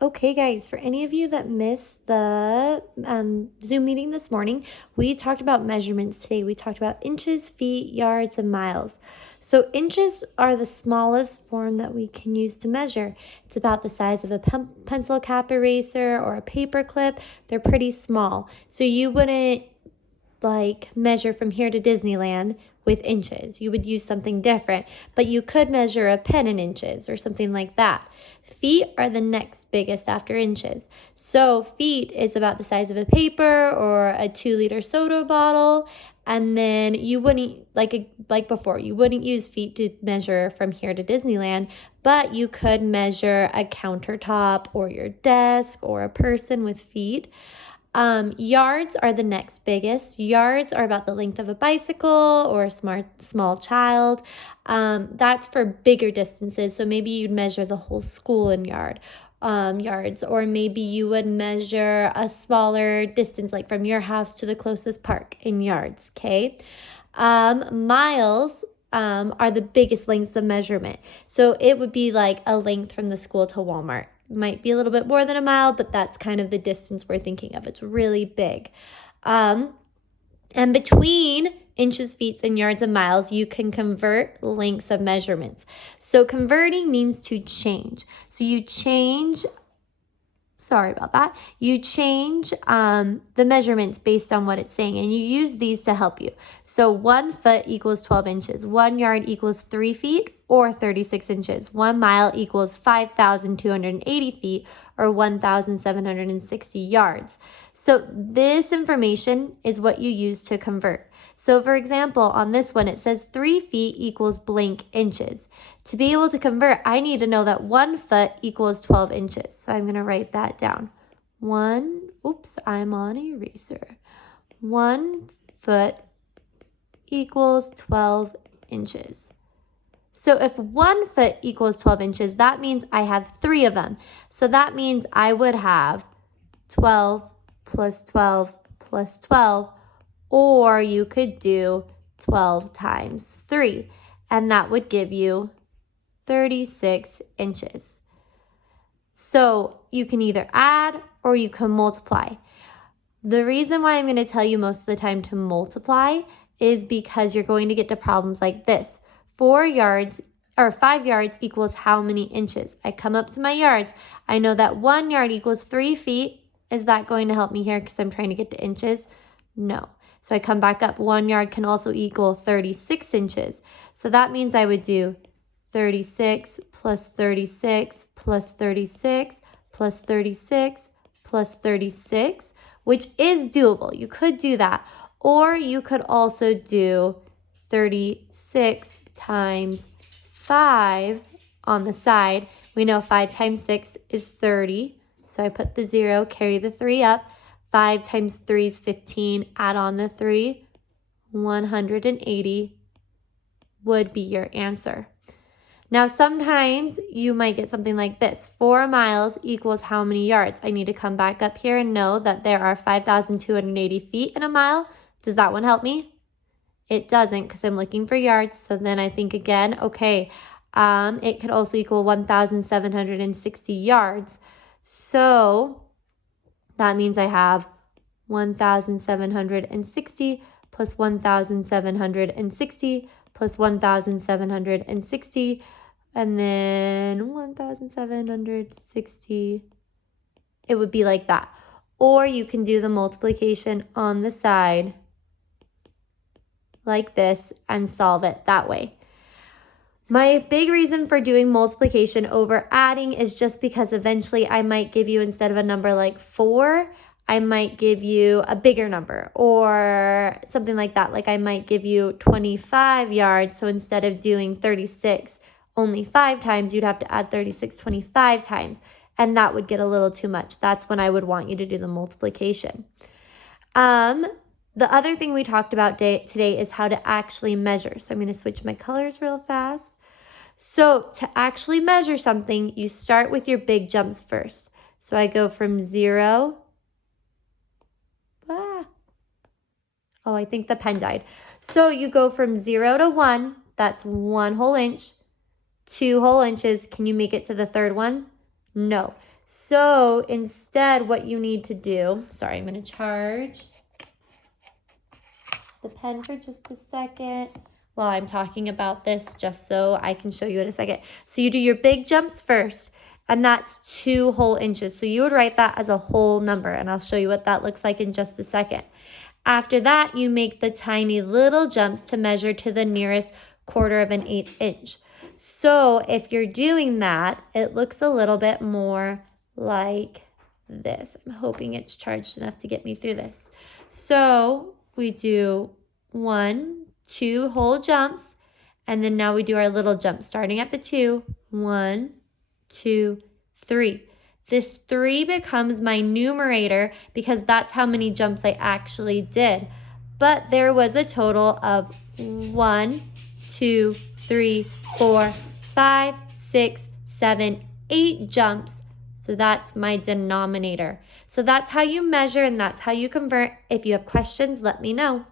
Okay, guys, for any of you that missed the Zoom meeting this morning, we talked about measurements today. We talked about inches, feet, yards, and miles. So inches are the smallest form that we can use to measure. It's about the size of a pencil cap eraser or a paper clip. They're pretty small. So you wouldn't measure from here to Disneyland with inches. You would use something different, but you could measure a pen in inches or something like that. Feet are the next biggest after inches. So feet is about the size of a paper or a 2-liter soda bottle. And then you wouldn't, like before, you wouldn't use feet to measure from here to Disneyland, but you could measure a countertop or your desk or a person with feet. Yards are the next biggest. Yards are about the length of a bicycle or a small child. That's for bigger distances. So maybe you'd measure the whole school in yards, or maybe you would measure a smaller distance, like from your house to the closest park in yards. Okay. Miles are the biggest lengths of measurement. So it would be like a length from the school to Walmart. Might be a little bit more than a mile, but that's kind of the distance we're thinking of. It's really big. And between inches, feet, and yards and miles, you can convert lengths of measurements. So converting means to change. So you change you change the measurements based on what it's saying, and you use these to help you. So 1 foot equals 12 inches, 1 yard equals 3 feet or 36 inches, 1 mile equals 5,280 feet or 1,760 yards. So this information is what you use to convert. So for example, on this one, it says 3 feet equals blank inches. To be able to convert, I need to know that 1 foot equals 12 inches. So I'm going to write that down. I'm on eraser. 1 foot equals 12 inches. So if 1 foot equals 12 inches, that means I have 3 of them. So that means I would have 12 plus 12 plus 12, or you could do 12 times 3, and that would give you 36 inches. So you can either add or you can multiply. The reason why I'm going to tell you most of the time to multiply is because you're going to get to problems like this. 5 yards equals how many inches? I come up to my yards. I know that 1 yard equals 3 feet. Is that going to help me here because I'm trying to get to inches? No. So I come back up. 1 yard can also equal 36 inches. So that means I would do 36 plus 36 plus 36 plus 36 plus 36, which is doable. You could do that. Or you could also do 36 times 5 on the side. We know 5 times 6 is 30. So I put the 0, carry the 3 up. 5 times 3 is 15. Add on the 3. 180 would be your answer. Now, sometimes you might get something like this. 4 miles equals how many yards? I need to come back up here and know that there are 5,280 feet in a mile. Does that one help me? It doesn't because I'm looking for yards. So then I think again, okay, it could also equal 1,760 yards. So that means I have 1,760 plus 1,760 plus 1,760, and then 1,760. It would be like that. Or you can do the multiplication on the side like this and solve it that way. My big reason for doing multiplication over adding is just because eventually I might give you, instead of a number like 4, I might give you a bigger number or something like that. Like I might give you 25 yards. So instead of doing 36 only 5 times, you'd have to add 36 25 times. And that would get a little too much. That's when I would want you to do the multiplication. The other thing we talked about today is how to actually measure. So I'm going to switch my colors real fast. So to actually measure something, you start with your big jumps first. So I go from 0. I think the pen died. So you go from 0 to 1. That's 1 whole inch. 2 whole inches. Can you make it to the third one? No. So instead, what you need to do, sorry, I'm going to charge the pen for just a second while I'm talking about this, just so I can show you in a second. So you do your big jumps first, and that's 2 whole inches. So you would write that as a whole number, and I'll show you what that looks like in just a second. After that, you make the tiny little jumps to measure to the nearest 1/4 inch. So if you're doing that, it looks a little bit more like this. I'm hoping it's charged enough to get me through this. So we do 1, 2 whole jumps, and then now we do our little jump starting at the 2. 1, 2, 3. This 3 becomes my numerator because that's how many jumps I actually did. But there was a total of 1, 2, 3, 4, 5, 6, 7, 8 jumps. So that's my denominator. So that's how you measure and that's how you convert. If you have questions, let me know.